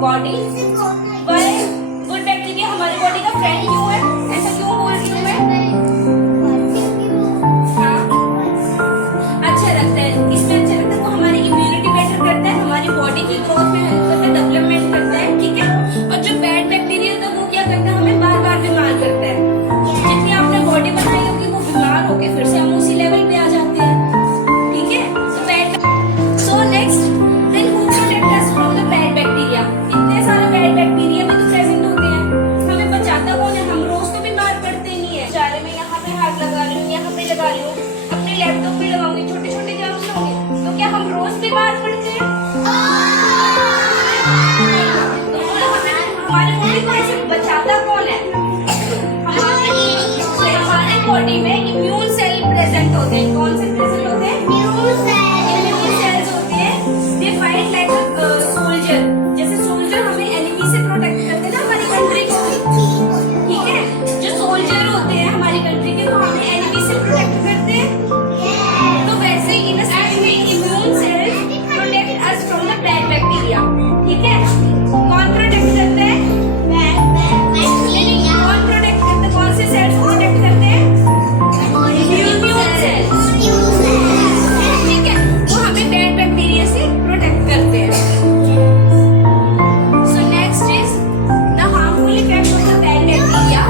Body. पर good bacteria हमारी body का फ्रेंड क्यों है, ऐसा क्यों बोल रही हूँ मैं? हाँ, अच्छा लगता है, इसमें अच्छा लगता है, वो हमारी इम्यूनिटी बेटर करता है, हमारी बॉडी की ग्रोथ में हेल्प करता है, डेवलपमेंट करता है, ठीक है। और जो बैड बैक्टीरिया तो वो क्या करता है, हमें बार बार बीमार करता है। जितनी आपने बॉडी बनाई होगी वो बीमार होके फिर से हम उसी लेवल पे आ जाते हैं, ठीक है। So next, then who protect us from the bad bacteria? इतने सारे बैड बैक्टीरिया भी तो प्रेजेंट होते हैं, हमें बचाता कौन है? हम रोज तो बीमार पड़ते नहीं है। बेचारे मैं यहाँ पे हाथ लगा रही हूँ, यहाँ पे लगा रही हूँ, अपने लैपटॉप पे लगाऊंगी, छोटे छोटे जर्म्स होंगे, तो क्या हम रोज बीमार पड़ते हैं? तो हमारे बॉडी को ऐसे बचाता कौन है? हमारे बॉडी में इम्यून सेल प्रेजेंट होते हैं। कौन से प्रेजेंट होते हैं? इम्यून सेल्स होते हैं। They fight like a soldier, जैसे सोल्जर हमें एनिमी से प्रोटेक्ट करते हैं ना हमारी कंट्री को, ठीक है। जो सोल्जर होते हैं हमारी कंट्री के, वो हमें एनिमी से प्रोटेक्ट करते हैं। तो वैसे ही इन अ सेंस में immune cells protect us from the bad bacteria, ठीक है। कौन प्रोटेक्ट करते हैं? कौन प्रोटेक्ट करते हैं? कौन से सेल्स प्रोटेक्ट करते हैं? इम्यून सेल्स, ठीक है, वो हमें बैड बैक्टीरिया से प्रोटेक्ट करते हैं। So next is the harmful effect of the bad bacteria.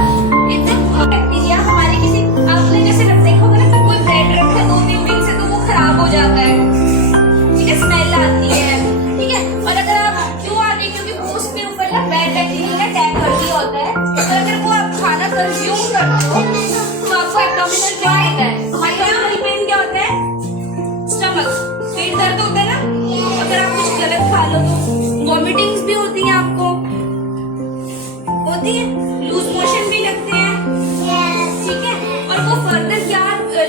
In the bacteria हमारे किसी, आपने जैसे देखा होगा ना कि कोई ब्रेड रखा 2-3 दिन से तो वो खराब हो जाता है, ठीक है, स्मेल आती है, ठीक है। और अगर आप क्यों आती है, क्योंकि वो उसके ऊपर ना बैड बैक्टीरिया का अटैक कर दिया होता है। तो अगर वो आप खाना कंज्यूम करते हो तो आपको एब्डोमिनल पेन होता है। एब्डोमिनल पेन क्या होता है? स्टमक, पेट दर्द होता है ना। अगर आप कुछ गलत खा लो तो वॉमिटिंग्स भी होती है, आपको होती है, लूज मोशन भी लगते हैं, ठीक है। और वो फर्दर क्या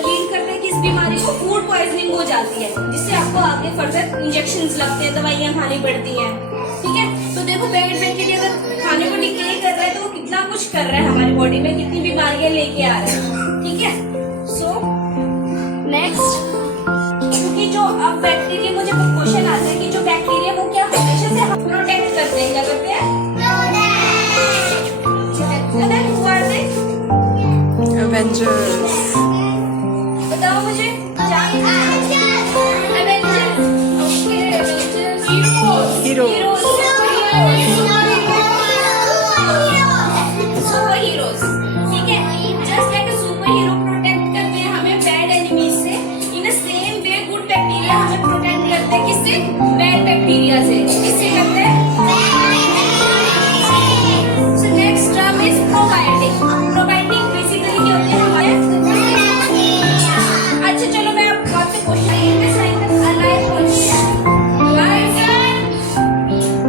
लीड करते हैं कि इस बीमारी को फूड पॉइजनिंग हो जाती है, जिससे आपको आगे फर्दर इंजेक्शंस लगते हैं, दवाइयां खानी पड़ती हैं, ठीक है। तो देखो बैड बैक्टीरिया अगर खाने को डिके कर रहा है तो वो कितना कुछ कर रहा है हमारी बॉडी में, कितनी बीमारियां लेके आ रहा है, ठीक है। सो नेक्स्ट, क्योंकि जो अब बैक्टीरिया, मुझे क्वेश्चन आता है कि जो बैक्टीरिया वो क्या हमेशा से प्रोटेक्ट करते हैं, क्या करते हैं? Who are they? Avengers. बताओ मुझे। Avengers. Okay, Avengers. Heroes. Super heroes, ठीक है। Just like a super hero protect करते हैं हमें बैड एनिमीज से, in the same way good bacteria हमें प्रोटेक्ट करते हैं किससे? बैड बैक्टीरिया से। किससे करते हैं? So next term is probiotic. Probiotic basically क्या होते हैं हमारे? अच्छा चलो मैं आपसे क्वेश्चन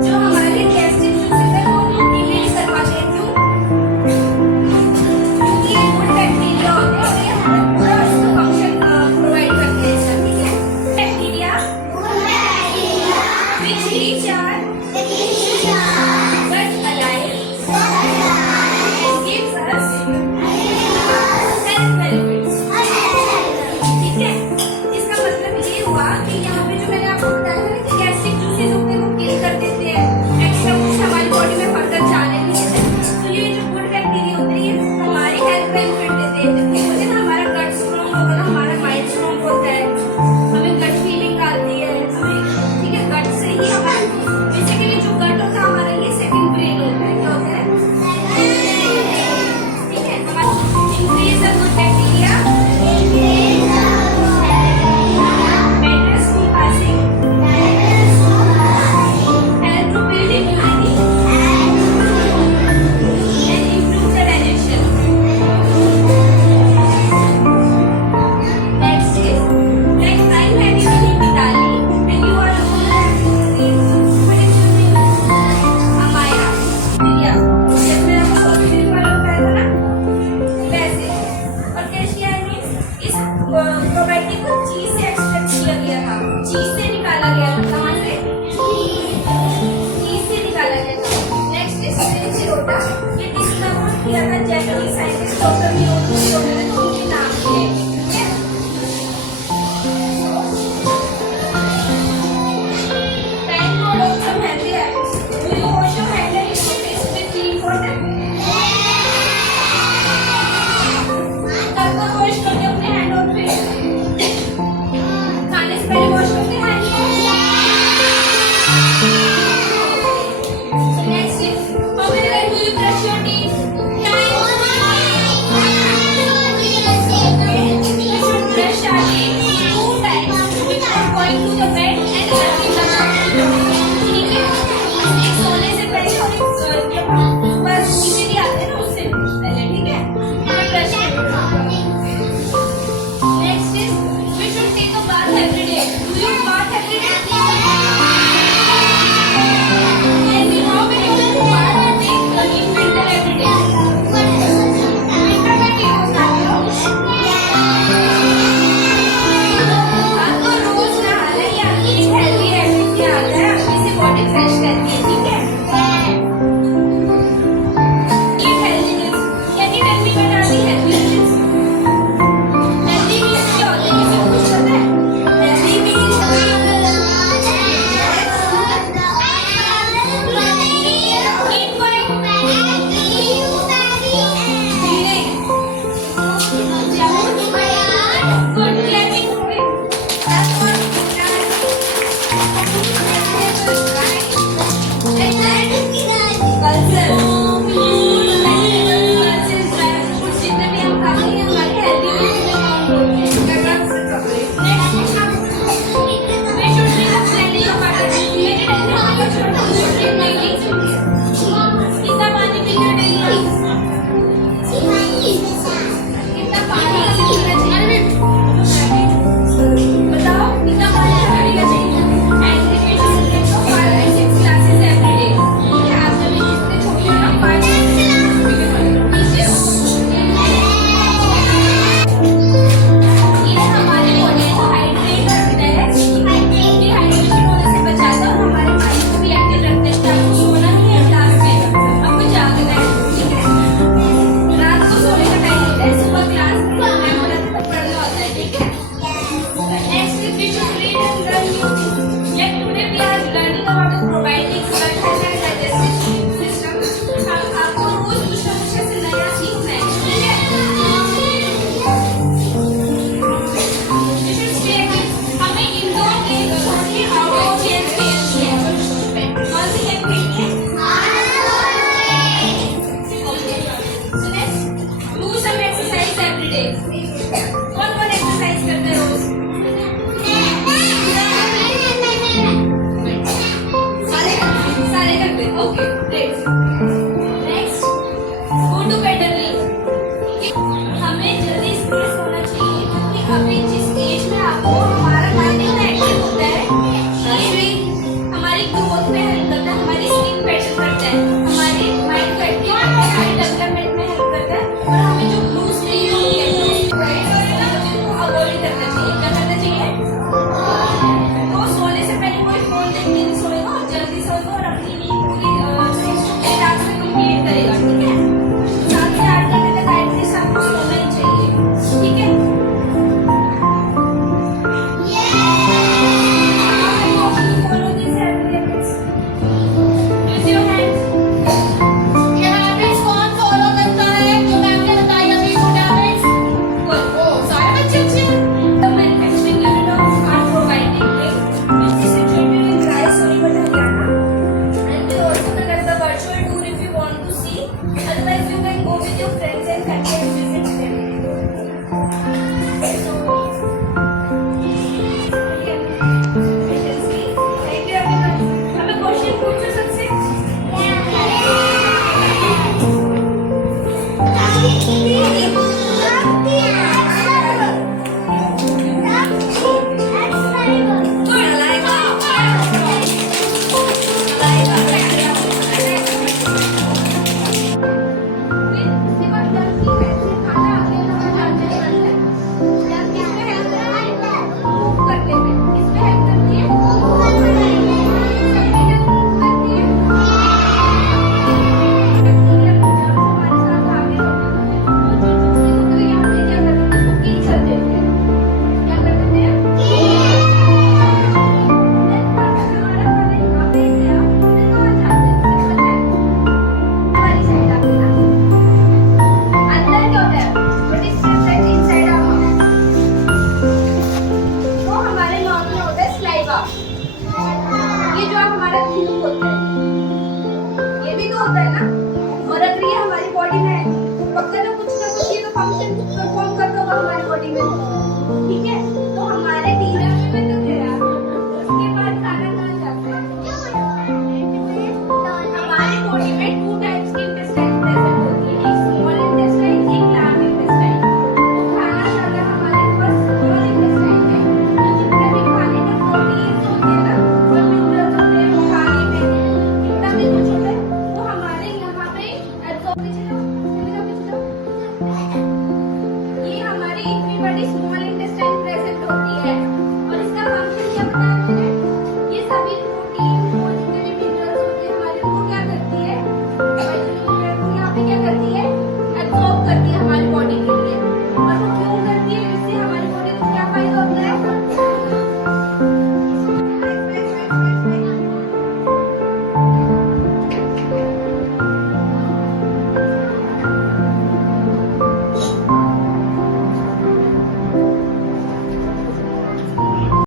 जो हमारे गैस्ट्रिक जूसेस है वो इनहेल करवा देते हैं, क्यों? क्योंकि ये गुड बैक्टीरिया होते हैं और ये हमें पूरा उसका फंक्शन प्रोवाइड करते हैं, ठीक है। Bacteria which each are but alive and gives us health benefits, ठीक है। इसका मतलब ये हुआ कि यहाँ पे जो मैंने आपको बताया था कि गैस्ट्रिक जूसेस होते हैं वो किल कर देते हैं, एक्स्ट्रा कुछ हमारी बॉडी में फर्दर जाने नहीं देते। तो ये जो गुड बैक्टीरिया होते हैं ये हमारी हेल्थ बेनिफिट देते हैं। जब बोलते हैं ना हमारा गट स्ट्रॉन्ग होगा ना, हमारा माइंड स्ट्रॉन्ग होता है, हमें गट फीलिंग आती है, हमें, ठीक है, गट से ही हमारे बॉडी फ्रेश रहती है, ठीक है। ये healthiness, can you tell me what are the healthiness? Healthy means क्या होता है, किसी को कुछ पता है? Healthy means eat white, good, clapping, that's what जितने भी हम खाते हैं हमारे हेल्दी कितना पानी पीना डेली, कितना पानी पीना चाहिए बताओ, कितना पानी पीना चाहिए? And repeat 5 and 6 glasses every day, ठीक है। आप जब जितने छोटे हो ना 5 ये हमारी बॉडी को हाइड्रेट रखता है, डिहाइड्रेशन होने से बचाता है और हमारे माइंड को भी एक्टिव रखता है। कि आपको सोना नहीं है क्लास में, आपको जागना है, ठीक है। रात को सोने का टाइम होता है, सुबह क्लास में टाइम होता है तो पढ़ना होता है, ठीक है। Next we should read and learn new things. Like today we are learning about the probiotics, gut health and digestive system. हम आपको रोज कुछ ना कुछ ऐसे नया सीखना है, ठीक है। You should stay active. हमें इंडोर गेम खेलनी है, आउटडोर गेम खेलनी है। कौन सी गेम खेलनी है? Okay. So next, do some exercise every day. कौन-कौन exercise करते हैं रोज? सारे करते हैं, okay great. Next, go to bed early. हमें जल्दी स्ट्रेस होना चाहिए क्योंकि अभी जिस एज में आपको हमारा माइंड इतना एक्टिव होता है, ये हमारी ग्रोथ में हेल्प करता है, हमारी स्किन बेटर करता है, हमारे माइंड को एक्टिव करता है, हमारे डेवलपमेंट में हेल्प करता है। और हमें जो ब्लू स्क्रीन होती है, उसको अवॉइड करना चाहिए। क्या करना चाहिए? तो सोने से पहले कोई फोन देख के नहीं सोएगा और जल्दी सोएगा और अपनी नींद पूरी 6 to 8 आवर्स में कंप्लीट करेगा, ठीक है। 7 से 8 घंटे तक एटलीस्ट आपको सोना ही चाहिए, ठीक है। Follow these habits. Use your hands. ये हैबिट्स कौन फॉलो करता है जो मैम ने बताई अभी गुड हैबिट्स? Good. ओ सारे बच्चे अच्छे हैं। The manufacturing unit of our providing link, which is situated in Rai Sonepat, Haryana, and we also conduct the virtual tour if you want to see. Otherwise, you can go with your friends and family and visit them. So, you can see. Thank you everyone. हमें question पूछो सबसे। Good, Alaika. अंदर क्या होता है? What is inside our mouth? तो हमारे mouth में होता है saliva. ये जो हमारा थूक होता है